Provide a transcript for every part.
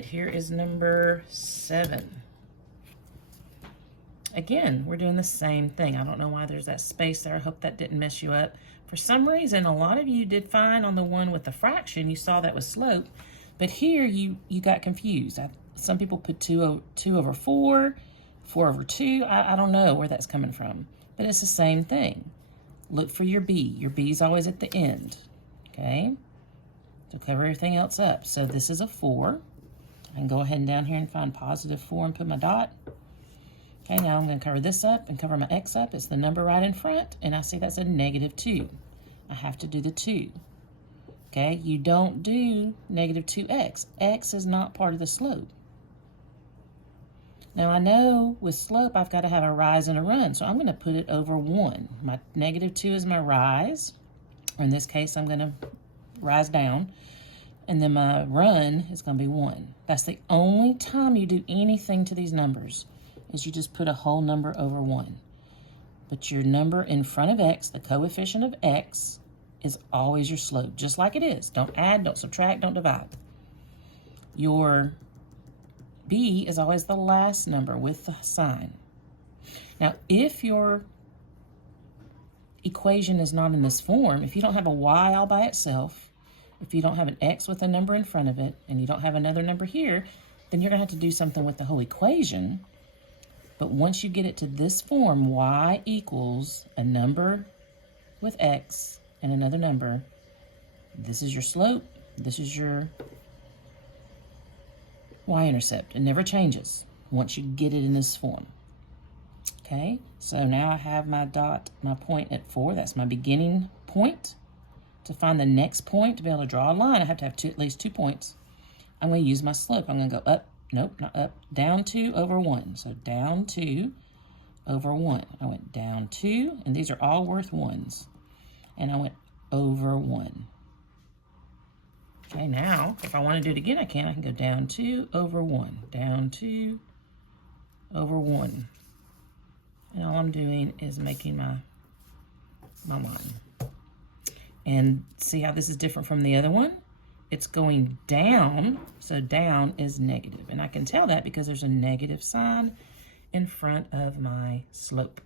right, here is number 7. Again, we're doing the same thing. I don't know why there's that space there. I hope that didn't mess you up. For some reason, a lot of you did fine on the one with the fraction. You saw that was slope. But here, you got confused. Some people put 2 over 4, 4 over 2. I don't know where that's coming from. But it's the same thing. Look for your b. Your b is always at the end. Okay? To cover everything else up. So this is a 4. I can go ahead and down here and find positive 4 and put my dot. Okay, now I'm going to cover this up and cover my x up. It's the number right in front, and I see that's a negative 2. I have to do the 2. Okay, you don't do negative 2x. X is not part of the slope. Now I know with slope I've got to have a rise and a run, so I'm going to put it over 1. My negative 2 is my rise, or in this case I'm going to rise down, and then my run is going to be 1. That's the only time you do anything to these numbers, is you just put a whole number over 1. But your number in front of x, the coefficient of x, is always your slope, just like it is. Don't add, don't subtract, don't divide. Your b is always the last number with the sign. Now, if your equation is not in this form, if you don't have a y all by itself, if you don't have an x with a number in front of it, and you don't have another number here, then you're going to have to do something with the whole equation. But once you get it to this form, y equals a number with x and another number, this is your slope, this is your y-intercept. It never changes once you get it in this form. Okay, so now I have my dot, my point at 4. That's my beginning point. To find the next point, to be able to draw a line, I have to have at least 2 points. I'm going to use my slope. I'm going to go up. Nope, not up. Down 2 over 1. So down 2 over 1. I went down 2, and these are all worth 1s. And I went over 1. Okay, now, if I want to do it again, I can. I can go down 2 over 1. Down 2 over 1. And all I'm doing is making my line. And see how this is different from the other one? It's going down, so down is negative. And I can tell that because there's a negative sign in front of my slope.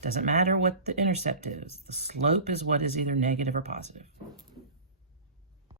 Doesn't matter what the intercept is. The slope is what is either negative or positive.